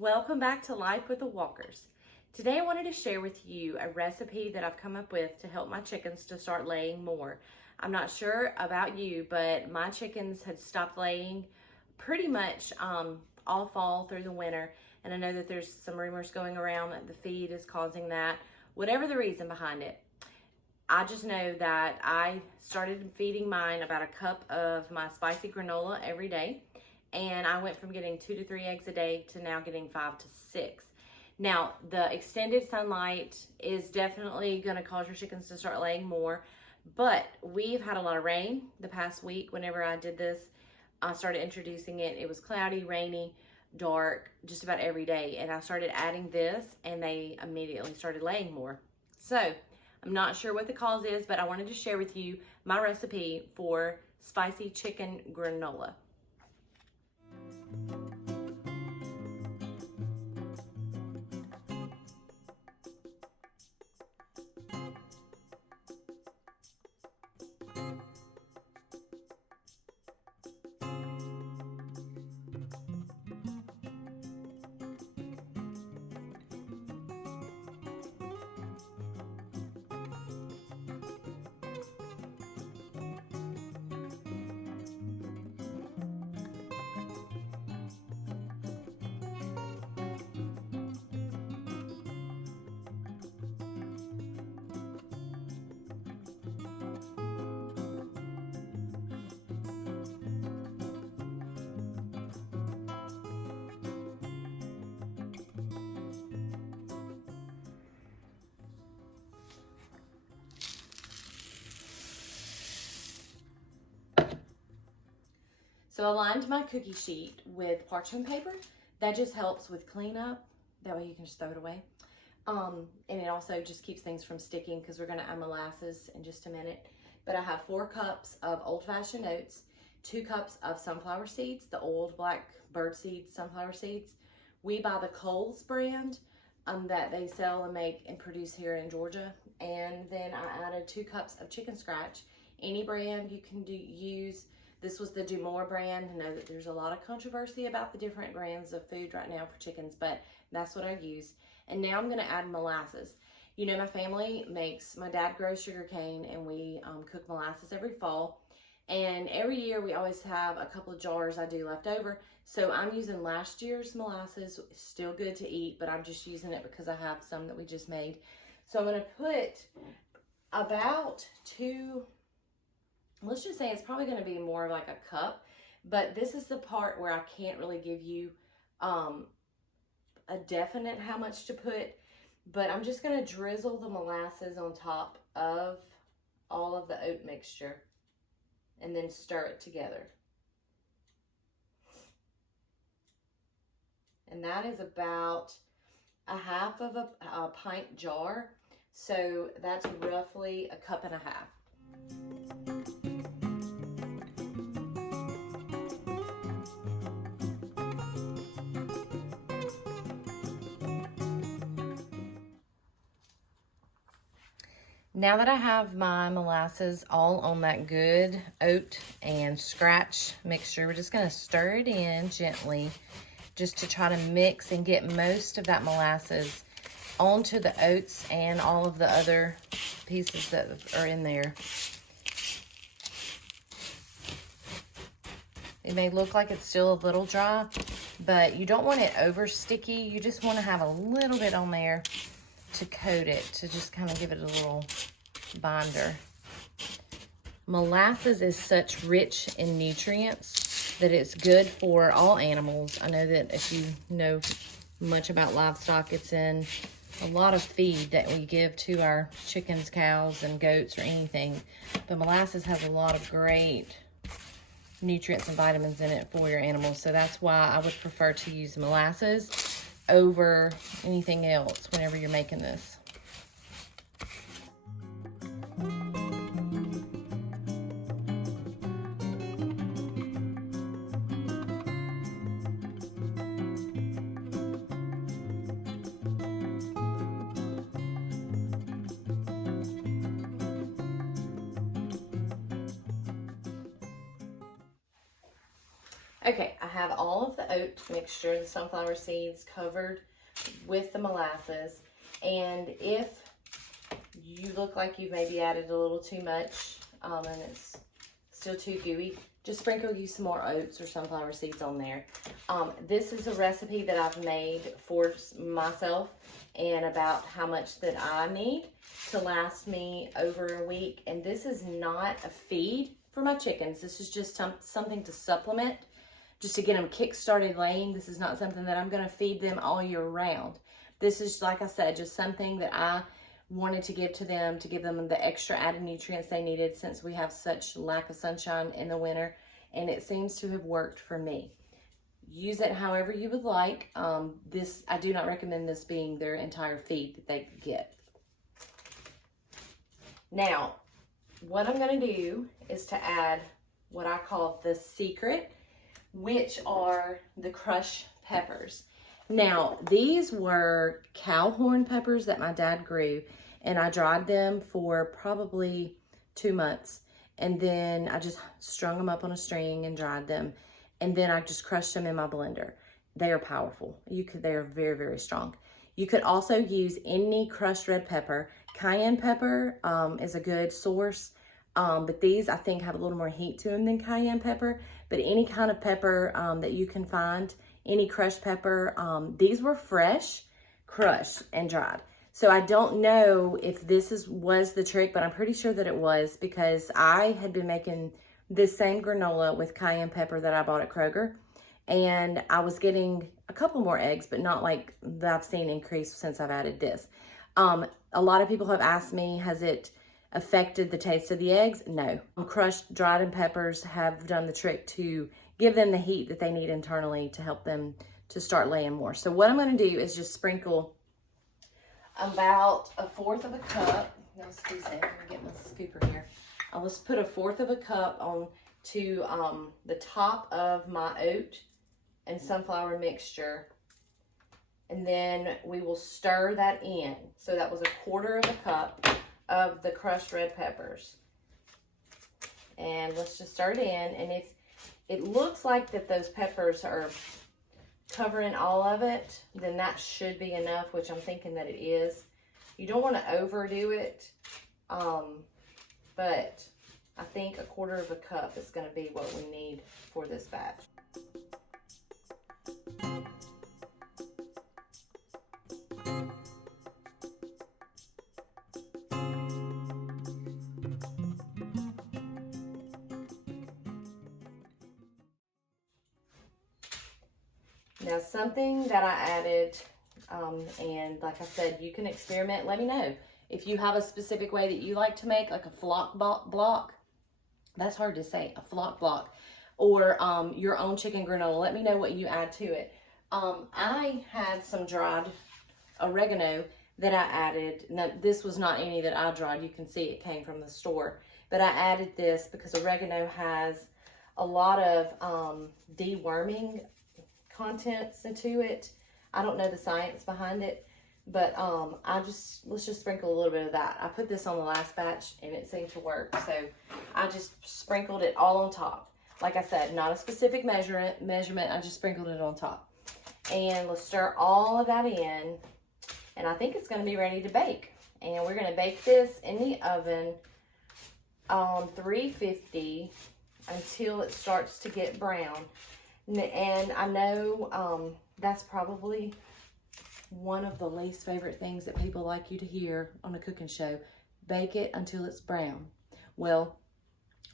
Welcome back to Life with the Walkers. Today I wanted to share with you a recipe that I've come up with to help my chickens to start laying more. I'm not sure about you, but my chickens had stopped laying pretty much all fall through the winter, and I know that there's some rumors going around that the feed is causing that. Whatever the reason behind it, I just know that I started feeding mine about a cup of my spicy granola every day. And I went from getting 2 to 3 eggs a day to now getting 5 to 6. Now, the extended sunlight is definitely going to cause your chickens to start laying more, but we've had a lot of rain the past week. Whenever I did this, I started introducing it. It was cloudy, rainy, dark, just about every day. And I started adding this, and they immediately started laying more. So, I'm not sure what the cause is, but I wanted to share with you my recipe for spicy chicken granola. So I lined my cookie sheet with parchment paper. That just helps with cleanup. That way you can just throw it away. And it also just keeps things from sticking because we're gonna add molasses in just a minute. But I have 4 cups of old-fashioned oats, 2 cups of sunflower seeds, the old black bird seed sunflower seeds. We buy the Coles brand that they sell and make and produce here in Georgia. And then I added 2 cups of chicken scratch. Any brand you can use. This was the Do More brand. I know that there's a lot of controversy about the different brands of food right now for chickens, but that's what I use. And now I'm gonna add molasses. You know, my family my dad grows sugar cane, and we cook molasses every fall. And every year we always have a couple of jars I do left over. So I'm using last year's molasses, still good to eat, but I'm just using it because I have some that we just made. So I'm gonna put about 2, let's just say it's probably going to be more like a cup, but this is the part where I can't really give you a definite how much to put, but I'm just going to drizzle the molasses on top of all of the oat mixture and then stir it together. And that is about a half of a pint jar, so that's roughly a cup and a half. Now that I have my molasses all on that good oat and scratch mixture, we're just going to stir it in gently just to try to mix and get most of that molasses onto the oats and all of the other pieces that are in there. It may look like it's still a little dry, but you don't want it over sticky. You just want to have a little bit on there to coat it, to just kind of give it a little binder. Molasses is such rich in nutrients that it's good for all animals. I know that if you know much about livestock, it's in a lot of feed that we give to our chickens, cows, and goats or anything. But molasses has a lot of great nutrients and vitamins in it for your animals. So that's why I would prefer to use molasses over anything else whenever you're making this. Okay, I have all of the oat mixture, the sunflower seeds covered with the molasses. And if you look like you've maybe added a little too much and it's still too gooey, just sprinkle you some more oats or sunflower seeds on there. This is a recipe that I've made for myself and about how much that I need to last me over a week. And this is not a feed for my chickens. This is just something to supplement, just to get them kick-started laying. This is not something that I'm going to feed them all year round. This is, like I said, just something that I wanted to give them the extra added nutrients they needed since we have such lack of sunshine in the winter, and it seems to have worked for me. Use it however you would like. I do not recommend this being their entire feed that they get. Now, what I'm going to do is to add what I call the secret, which are the crushed peppers. Now, these were cow horn peppers that my dad grew, and I dried them for probably 2 months. And then I just strung them up on a string and dried them. And then I just crushed them in my blender. They are powerful. They are very, very strong. You could also use any crushed red pepper. Cayenne pepper is a good source. But these, I think, have a little more heat to them than cayenne pepper. But any kind of pepper that you can find, any crushed pepper, these were fresh, crushed, and dried. So I don't know if this was the trick, but I'm pretty sure that it was, because I had been making this same granola with cayenne pepper that I bought at Kroger. And I was getting a couple more eggs, but not like that I've seen increase since I've added this. A lot of people have asked me, has it affected the taste of the eggs? No. Crushed, dried peppers have done the trick to give them the heat that they need internally to help them to start laying more. So what I'm going to do is just sprinkle about 1/4 of a cup. No, excuse me, let me get my scooper here. I'll just put 1/4 of a cup on to the top of my oat and sunflower mixture. And then we will stir that in. So that was 1/4 of a cup of the crushed red peppers. And let's just stir it in. And if it looks like that those peppers are covering all of it, then that should be enough, which I'm thinking that it is. You don't want to overdo it, but I think 1/4 of a cup is going to be what we need for this batch. Now, something that I added, and like I said, you can experiment. Let me know if you have a specific way that you like to make, like a flock block. That's hard to say, a flock block, or your own chicken granola. Let me know what you add to it. I had some dried oregano that I added. Now, this was not any that I dried. You can see it came from the store. But I added this because oregano has a lot of deworming contents into it. I don't know the science behind it, but let's just sprinkle a little bit of that. I put this on the last batch and it seemed to work, so I just sprinkled it all on top. Like I said, not a specific measurement. I just sprinkled it on top. And let's stir all of that in, and I think it's going to be ready to bake. And we're going to bake this in the oven on 350 until it starts to get brown. And I know that's probably one of the least favorite things that people like you to hear on a cooking show. Bake it until it's brown. Well,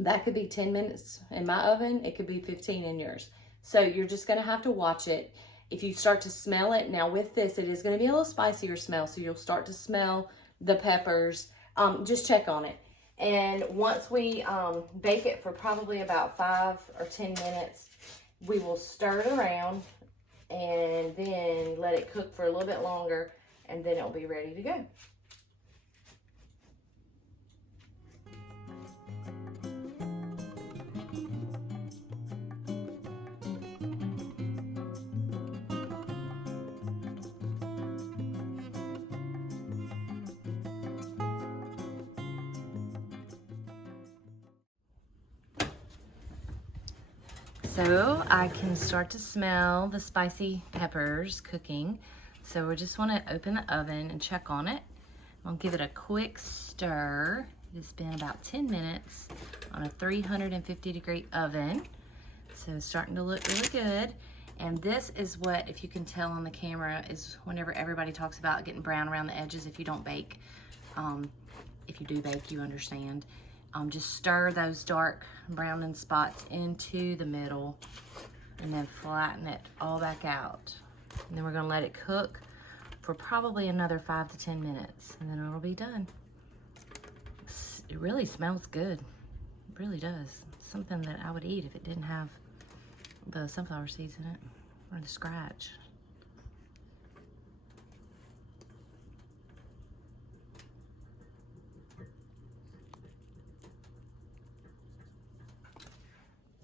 that could be 10 minutes in my oven. It could be 15 in yours. So you're just going to have to watch it. If you start to smell it, now with this, it is going to be a little spicier smell. So you'll start to smell the peppers. Just check on it. And once we bake it for probably about 5 or 10 minutes, we will stir it around and then let it cook for a little bit longer, and then it'll be ready to go. So I can start to smell the spicy peppers cooking. So we just want to open the oven and check on it. I'll give it a quick stir. It's been about 10 minutes on a 350-degree oven. So it's starting to look really good. And this is what, if you can tell on the camera, is whenever everybody talks about getting brown around the edges if you don't bake. If you do bake, you understand. Just stir those dark browning spots into the middle and then flatten it all back out. And then we're gonna let it cook for probably another 5 to 10 minutes, and then it'll be done. It really smells good. It really does. Something that I would eat if it didn't have the sunflower seeds in it, or the scratch.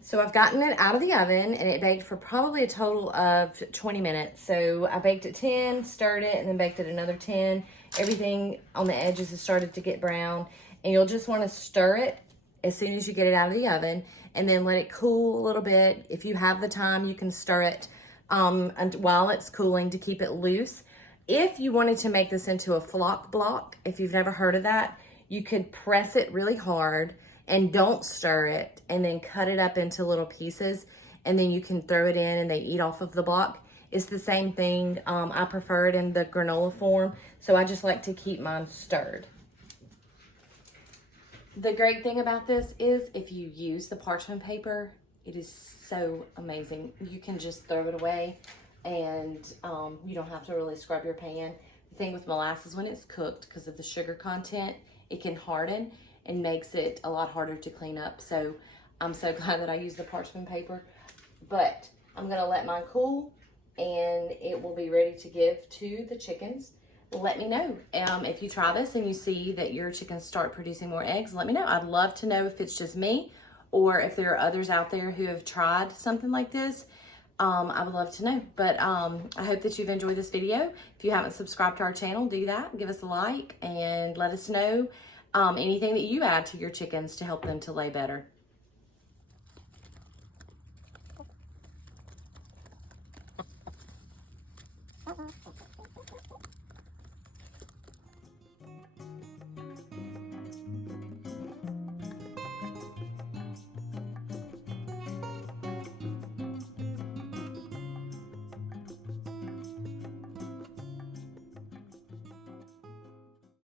So I've gotten it out of the oven, and it baked for probably a total of 20 minutes. So I baked at 10, stirred it, and then baked it another 10. Everything on the edges has started to get brown, and you'll just want to stir it as soon as you get it out of the oven, and then let it cool a little bit. If you have the time, you can stir it while it's cooling to keep it loose. If you wanted to make this into a flock block, if you've never heard of that, you could press it really hard and don't stir it, and then cut it up into little pieces, and then you can throw it in and they eat off of the block. It's the same thing. I prefer it in the granola form, so I just like to keep mine stirred. The great thing about this is if you use the parchment paper, it is so amazing. You can just throw it away, and you don't have to really scrub your pan. The thing with molasses, when it's cooked, because of the sugar content, it can harden and makes it a lot harder to clean up. So I'm so glad that I use the parchment paper. But I'm gonna let mine cool, and it will be ready to give to the chickens. Let me know if you try this and you see that your chickens start producing more eggs. Let me know. I'd love to know if it's just me or if there are others out there who have tried something like this. I would love to know. But I hope that you've enjoyed this video. If you haven't subscribed to our channel, do that. Give us a like and let us know anything that you add to your chickens to help them to lay better.